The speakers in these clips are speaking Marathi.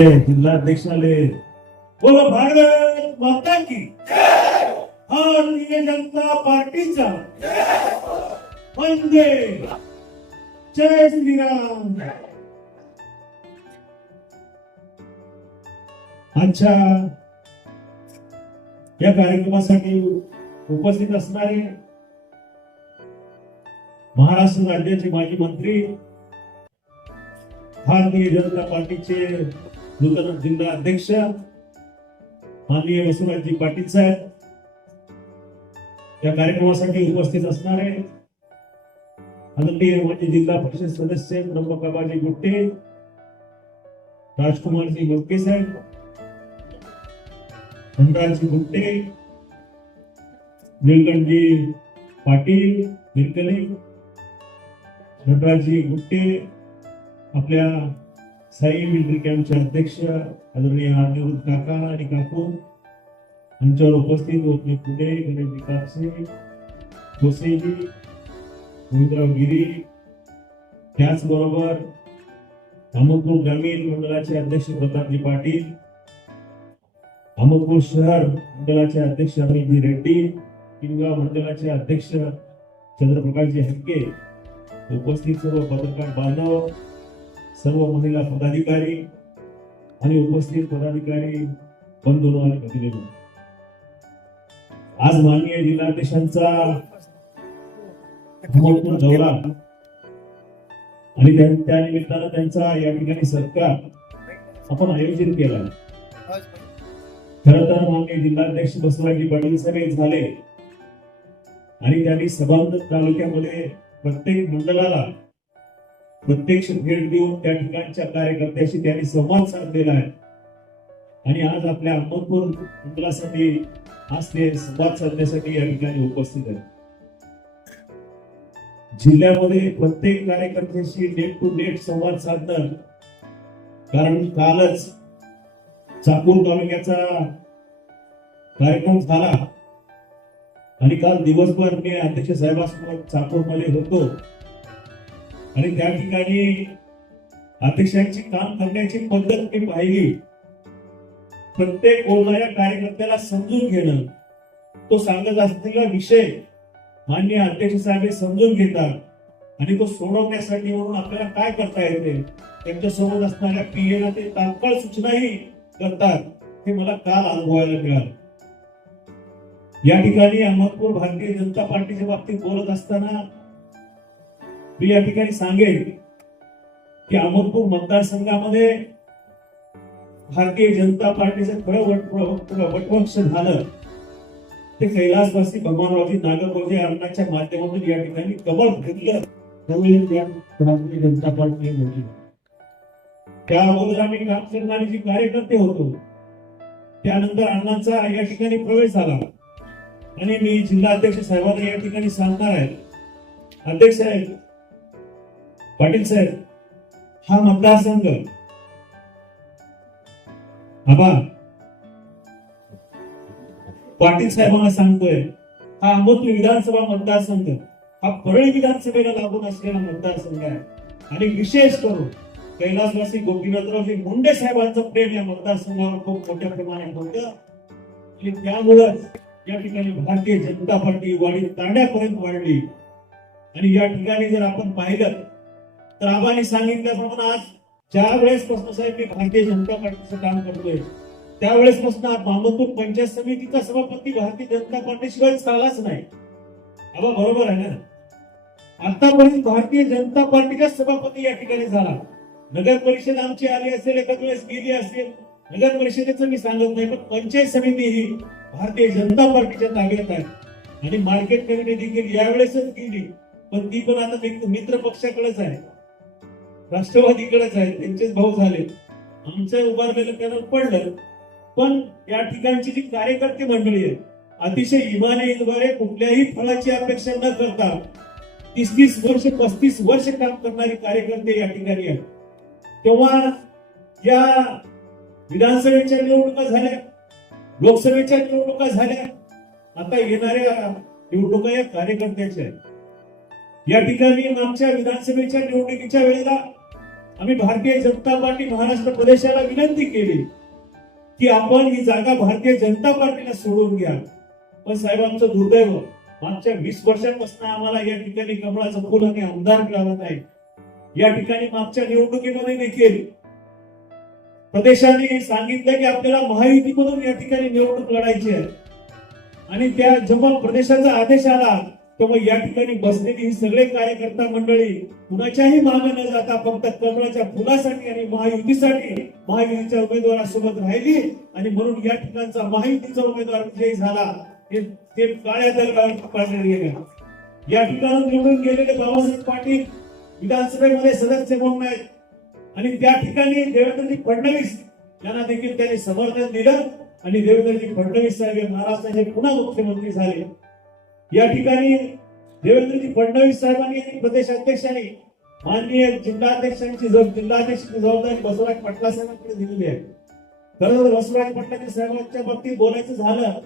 जिल्हाध्यक्षाले बोलो भारत माता की. भारतीय जनता पार्टीचा. वंदे. जय श्रीराम. आजच्या या कार्यक्रमासाठी उपस्थित असणारे महाराष्ट्र राज्याचे माजी मंत्री भारतीय जनता पार्टीचे नूतन जिल्हा अध्यक्ष माननीय वसुराजी पाटील साहेब या कार्यक्रमासाठी उपस्थित असणारे आदरणीय माजी जिल्हा परिषद सदस्य ब्रह्मप्रभाजी गुट्टे राजकुमारजी गोटके साहेब धनराजजी गुट्टे निलकंठजी पाटील निलकणी नटराजजी गुट्टे आपल्या साई मिलिटरी कॅम्पचे अध्यक्ष आदरणीय अनिरुद्ध काका आणि काकू. आमच्यावर उपस्थित होते पुणे गणेशजी कापसे कोसेजी गोविंदराव गिरी. त्याचबरोबर अहमदपूर ग्रामीण मंडळाचे अध्यक्ष प्रतापजी पाटील. अहमदपूर शहर मंडळाचे अध्यक्ष अमितजी रेड्डी. किनगाव मंडळाचे अध्यक्ष चंद्रप्रकाशजी हक्के उपस्थित सर्व पत्रकार बांधव सर्व महिला पदाधिकारी आणि उपस्थित पदाधिकारी बंधू आणि प्रतिनिधी. आज माननीय जिल्हाध्यक्षांचा दौरा आणि त्या निमित्तानं त्यांचा या ठिकाणी सत्कार आपण आयोजित केला. खर तर माननीय जिल्हाध्यक्ष बसवराजी पाटील सभेत झाले. आणि त्यांनी सभांत तालुक्यामध्ये प्रत्येक मंडळाला प्रत्यक्ष भेट देऊन त्या ठिकाणच्या कार्यकर्त्याशी त्यांनी संवाद साधलेला आहे. आणि आज आपल्या अहमदपूर मंडळासाठी आज ते संवाद साधण्यासाठी या ठिकाणी उपस्थित आहे. जिल्ह्यामध्ये प्रत्येक कार्यकर्त्याशी नेट टू नेट संवाद साधणं कारण कालच चाकूर तालुक्याचा कार्यक्रम झाला. आणि काल दिवसभर मी अध्यक्ष साहेबांसमोर चाकूरमध्ये होतो. आणि त्या ठिकाणी अध्यक्षांची काम करण्याची पद्धत मी पाहिली. प्रत्येक बोलणाऱ्या कार्यकर्त्याला समजून घेणं तो सांगत असलेला विषय मान्य अध्यक्ष साहेब समजून घेतात आणि तो सोडवण्यासाठी म्हणून आपल्याला काय करता येते? त्यांच्यासोबत असणाऱ्या पीएला ते तात्काळ सूचनाही करतात. हे मला काल अनुभवायला मिळालं. या ठिकाणी अहमदपूर भारतीय जनता पार्टीच्या बाबतीत बोलत असताना मी या ठिकाणी सांगेन की अहमदपूर मतदारसंघामध्ये भारतीय जनता पार्टीचं खरं वट- वटवृक्ष झालं. ते कैलासवासी भगवानरावजी नागरगोजे अण्णाच्या माध्यमातून या ठिकाणी कबळ फुटलं भारतीय जनता पार्टी मोठी त्या अगोदर आम्ही काम करणारे जे कार्यकर्ते होतो त्यानंतर अण्णांचा या ठिकाणी प्रवेश झाला. आणि मी जिल्हा अध्यक्ष साहेबांना या ठिकाणी सांगणार आहे. अध्यक्ष साहेब पाटील साहेब हा मतदारसंघ आबा पाटील साहेबांना सांगतोय हा अमोदपूर विधानसभा मतदारसंघ हा परळी विधानसभेला लागून असलेला मतदारसंघ आहे. आणि विशेष करून कैलासवासी गोपीनाथरावजी मुंडे साहेबांचं प्रेम या मतदारसंघावर खूप मोठ्या प्रमाणात होतं. आणि त्यामुळंच या ठिकाणी भारतीय जनता पार्टी वाढी ताण्यापर्यंत वाढली. आणि या ठिकाणी जर आपण पाहिलं तर आबाने सांगितल्याप्रमाणे आज ज्या वेळेसपासून साहेब मी भारतीय जनता पार्टीचं काम करतोय त्यावेळेसपासून अहमदपूर पंचायत समितीचा सभापती भारतीय जनता पार्टीशिवाय झालाच नाही. आबा बरोबर आहे ना? आतापर्यंत भारतीय जनता पार्टीचाच सभापती या ठिकाणी झाला. नगर परिषद आमची आली असेल एखाद वेळेस गेली असेल. नगर परिषदेचं मी सांगत नाही पण पंचायत समिती ही भारतीय जनता पार्टीच्या ताब्यात आहे. आणि मार्केट कमिटी देखील यावेळेसच गेली पण ती पण आता मित्र पक्षाकडेच आहे. राष्ट्रवादीकडेच आहेत त्यांचेच भाऊ झाले. आमचं उभारलेलं त्यांना पडलं पण या ठिकाणची जी कार्यकर्ते मंडळी आहे अतिशय इमाने कुठल्याही फळाची अपेक्षा न करता तीस तीस वर्ष पस्तीस वर्ष काम करणारे कार्यकर्ते या ठिकाणी आहेत. तेव्हा या विधानसभेच्या निवडणुका झाल्या लोकसभेच्या निवडणुका झाल्या आता येणाऱ्या निवडणुका या कार्यकर्त्यांच्या आहेत. या ठिकाणी आमच्या विधानसभेच्या निवडणुकीच्या वेळेला आम्ही भारतीय जनता पार्टी महाराष्ट्र प्रदेशाला विनंती केली की आपण ही जागा भारतीय जनता पार्टीला सोडून घ्या पण साहेब आमचं दुर्दैव मागच्या वीस वर्षांपासून आम्हाला या ठिकाणी कमळाचं फुल आणि आमदार मिळाला नाही. या ठिकाणी मागच्या निवडणुकीमध्ये देखील प्रदेशाने सांगितलं की आपल्याला महायुतीमधून या ठिकाणी निवडणूक लढायची आहे. आणि त्या जेव्हा प्रदेशाचा आदेश आला तेव्हा या ठिकाणी बसलेली ही सगळे कार्यकर्ता मंडळी कुणाच्याही मागे न जाता फक्त कमळाच्या फुलासाठी आणि महायुतीसाठी महायुतीच्या उमेदवारासोबत राहिली. आणि म्हणून या ठिकाणचा महायुतीचा उमेदवार विजयी झाला. ते काळ्या दगडावर पाडण्यात गेले या ठिकाणी निवडून गेलेले बाबासाहेब पाटील विधानसभेमध्ये सदस्य म्हणून आहेत. आणि त्या ठिकाणी देवेंद्रजी फडणवीस यांना देखील त्यांनी समर्थन दिलं. आणि देवेंद्रजी फडणवीस साहेब महाराष्ट्राचे पुन्हा मुख्यमंत्री झाले. या ठिकाणी देवेंद्रजी फडणवीस साहेबांनी आणि प्रदेश माननीय जिल्हाध्यक्षांची जिल्हाध्यक्षांची जबाबदारी बसवराज पाटला साहेबांकडे दिलेली आहे. खरं तर बसवराज पाटलाच्या साहेबांच्या बाबतीत बोलायचं झालं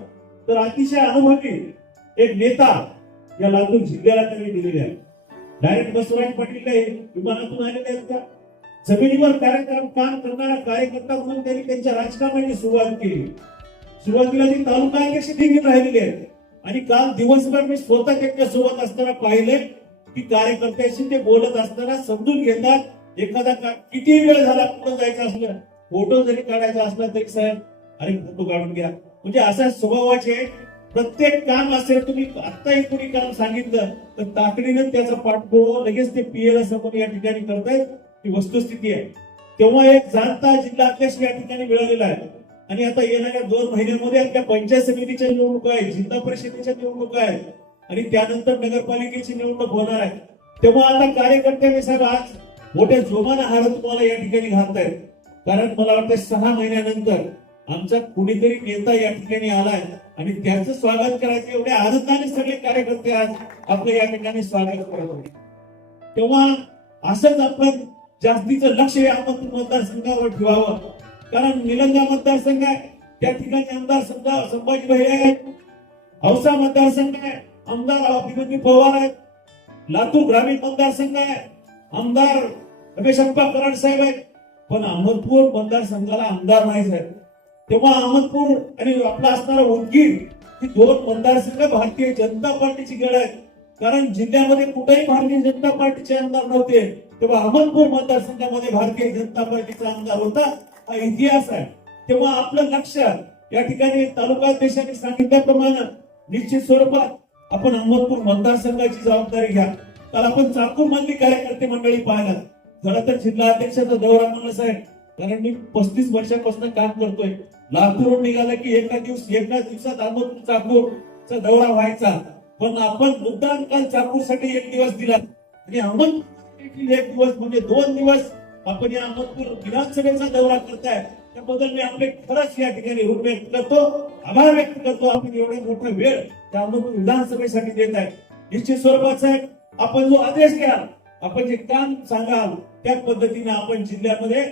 तर अतिशय अनुभवी एक नेता या लातूर जिल्ह्याला त्यांनी दिलेले आहे. डायरेक्ट बसवराज पाटील विमानातून आलेले आहेत का? जमिनीवर कार्यक्रम काम करणारा कार्यकर्ता म्हणून त्यांनी त्यांच्या राजकारणाची सुरुवात केली. सुरुवातीला ती तालुका अध्यक्ष देखील राहिलेली आहे आणि काल दिवसभर मी स्वतः त्यांच्यासोबत असताना पाहिले की कार्यकर्त्याशी ते बोलत असताना समजून घेतात एखादा का- किती वेळ झाला कुठं जायचं असलं फोटो जरी काढायचा असला तरी साहेब अरे फोटो काढून घ्या. म्हणजे असा स्वभावाचे प्रत्येक काम असेल तुम्ही आत्ताही कुणी काम सांगितलं तर तातडीनं त्याचा पाठपुरावा लगेच ते पीएल समोर या ठिकाणी करतायत ही वस्तुस्थिती आहे. तेव्हा एक जाणता जिल्हा अध्यक्ष या ठिकाणी मिळालेला आहे. आणि आता येणाऱ्या दोन महिन्यांमध्ये आपल्या पंचायत समितीच्या निवडणुका आहेत जिल्हा परिषदेच्या निवडणुका आहेत आणि त्यानंतर नगरपालिकेची निवडणूक होणार आहे. तेव्हा आता कार्यकर्त्यांनी सर आज मोठ्या जोमानं हार तुम्हाला या ठिकाणी घालतायत. कारण मला वाटतं सहा महिन्यानंतर आमचा कुणीतरी नेता या ठिकाणी आलाय आणि त्याचं स्वागत करायचं एवढ्या आनंदाने सगळे कार्यकर्ते आज आपलं या ठिकाणी स्वागत करत होते. तेव्हा असंच आपण जास्तीचं लक्ष या आपण मतदारसंघावर ठेवावं. कारण निलंगा मतदारसंघ आहे. त्या ठिकाणी आमदार समजा संभाजी भाई आहेत. औसा मतदारसंघ आहे. आमदार अभिमन्यू पवार आहेत. लातूर ग्रामीण मतदारसंघ आहे. आमदार रमेश अप्पा कराड साहेब आहेत. पण अहमदपूर मतदारसंघाला आमदार नाही साहेब तेव्हा अहमदपूर आणि आपला असणारा उदगीर ही दोन मतदारसंघ भारतीय जनता पार्टीची गड आहेत. कारण जिल्ह्यामध्ये कुठेही भारतीय जनता पार्टीचे आमदार नव्हते. तेव्हा अहमदपूर मतदारसंघामध्ये भारतीय जनता पार्टीचा आमदार होता. हा इतिहास आहे. तेव्हा आपलं लक्ष या ठिकाणी तालुका अध्यक्षांनी सांगितल्याप्रमाणे निश्चित स्वरूपात आपण अहमदपूर मतदारसंघाची जबाबदारी घ्या. काल आपण चाकूर मधली कार्यकर्ते मंडळी पाहिलं. खरं तर जिल्हा अध्यक्षाचा दौरा म्हणलं साहेब. कारण मी पस्तीस वर्षापासून काम करतोय. लातूरून निघाला की एका दिवस एका दिवसात अहमदपूर चाकूरचा दौरा व्हायचा. पण आपण मुद्दाम काल चाकूरसाठी एक दिवस दिला. आणि अहमदपूर एक दिवस म्हणजे दोन दिवस आपण या अहमदपूर विधानसभेचा दौरा करताय. त्याबद्दल मी आपले खरंच या ठिकाणी ऋण व्यक्त करतो आभार व्यक्त करतो. आपण एवढे मोठा वेळ त्या अहमदपूर विधानसभेसाठी देत आहे. निश्चित स्वरूपात साहेब आपण जो आदेश घ्याल आपण जे काम सांगाल त्या पद्धतीने आपण जिल्ह्यामध्ये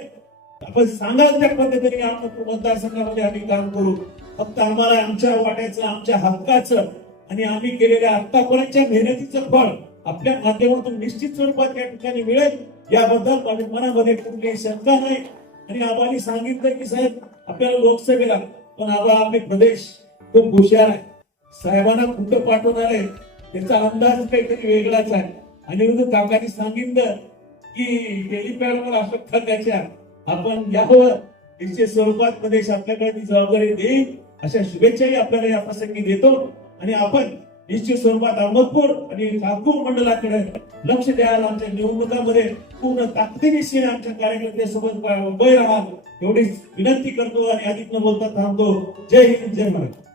आपण सांगाल त्या पद्धतीने आपण मतदारसंघामध्ये आम्ही काम करू. फक्त आम्हाला आमच्या वाट्याचं आमच्या हक्काचं आणि आम्ही केलेल्या आतापर्यंतच्या मेहनतीचं फळ आपल्या माध्यमातून निश्चित स्वरूपात या ठिकाणी मिळेल याबद्दल माझ्या मनामध्ये कुठलीही शंका नाही. आणि आम्हाला सांगितलं की साहेब आपल्याला लोकसभेला पण आबा आपले प्रदेश खूप हुशार आहे. साहेबांना कुठं पाठवणार आहे. त्याचा अंदाज काहीतरी वेगळाच आहे. अनिरुद्ध काकांनी सांगितलं की हेलिपॅडवर आपल्या त्याच्या आपण यावं निश्चित स्वरूपात प्रदेश आपल्याकडे ती जबाबदारी देईल. अशा शुभेच्छाही आपल्याला या प्रसंगी देतो. आणि आपण निश्चित स्वरूपात अहमदपूर आणि नागपूर मंडळाकडे लक्ष द्यायला आमच्या निवडणुकामध्ये पूर्ण ताकदीनिशी आमच्या कार्यकर्त्यासोबत उभे राहा एवढी विनंती करतो आणि अधिक न बोलता थांबतो. जय हिंद जय महाराष्ट्र.